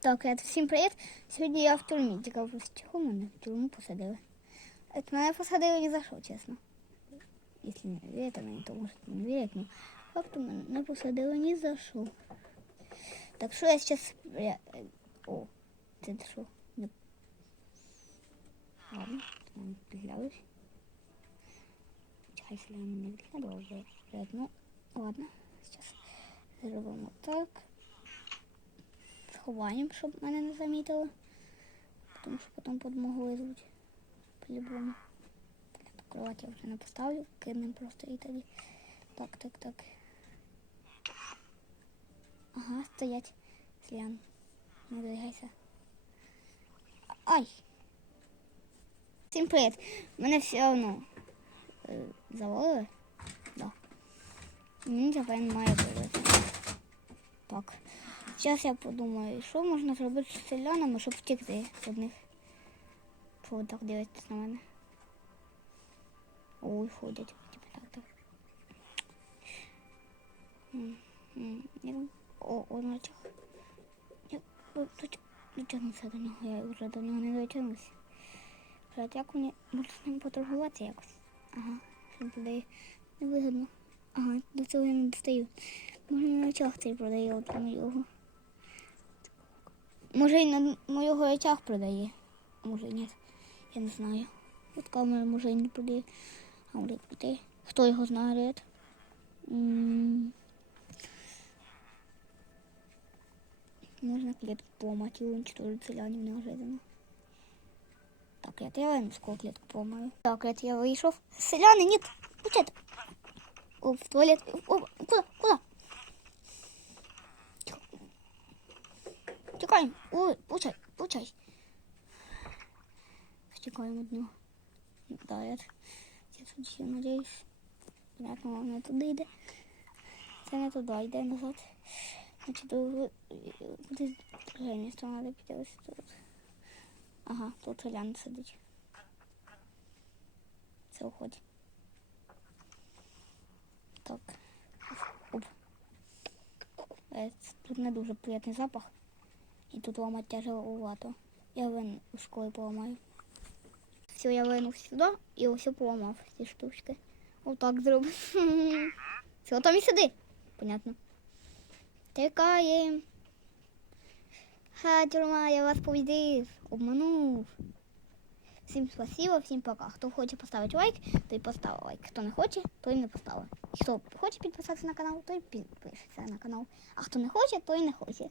Так, ребят, всім привіт. Сьогодні я в тюрмі. Цікаво, чого мене в тюрму посадили. От мене посадили ні за що, чесно. Якщо не вірите мені, то можете не вірити, але факту мене не посадили ні за що. Так що я зараз... Я... е, О, це що? Не... Ладно, це не підглядаюсь. Чекай, якщо я не відглядував вже. Ребят, Ну, ладно, зараз зробимо так. Сховаємо, щоб мене не замітили. Тому що потім подмогу визвуть. По-любому. Кровать я вже не поставлю, кинемо просто і тоді. Так, так, так. Ага, стоять. Слян. Не двигайся. Ай! Всім привіт! Мене все одно е, завалили. Да. Мені тепер немає вилити. Так. Зараз я подумаю, що можна зробити з селянами, щоб втекти від них. Ви так дивитесь на мене? Ой, ходять. Так, так. О, о, начав. Я тут дотягнувся до нього, я вже до нього не дотягнувся. Як мені можна з ним поторгуватися якось? Ага, він продає невигідно. Ага, до цього я не достаю. Може, на цей продає от його. Може, і на моєго очах продає. Може, ні. Я не знаю. От камера може і не продає. А може продає. Хто його знає, Ред? М. Можна клетку поломати і уничтожить селянів неожиданно. Так, Ред, я воинскую клетку поломаю. Так, Ред, я вийшов. Селяни, нет! Пучать! О, в туалет. О, куда? Куда? Тікаємо. Ой, получай, получай. Втікаємо нього. Да, я, тут ще надіюсь. Понятно, воно не туди йде. Це не туди, йде назад. Значить, друге місто треба піти ось тут. Ага, тут селян сидить. Це уходить. Так. Оп. Тут не дуже приємний запах. І тут ламати тяжеловато. Я вин у школі поламаю. Все, я винув сюди і все поламав ці штучки. Отак зробив. Все, там і сиди. Понятно. Тикаємо. Ха, тюрма, я вас победив. Обманув. Всім спасибо, всім пока. Хто хоче поставити лайк, той поставив лайк. Хто не хоче, той не поставив. Хто хоче підписатися на канал, той підпишеться на канал. А хто не хоче, той не хоче.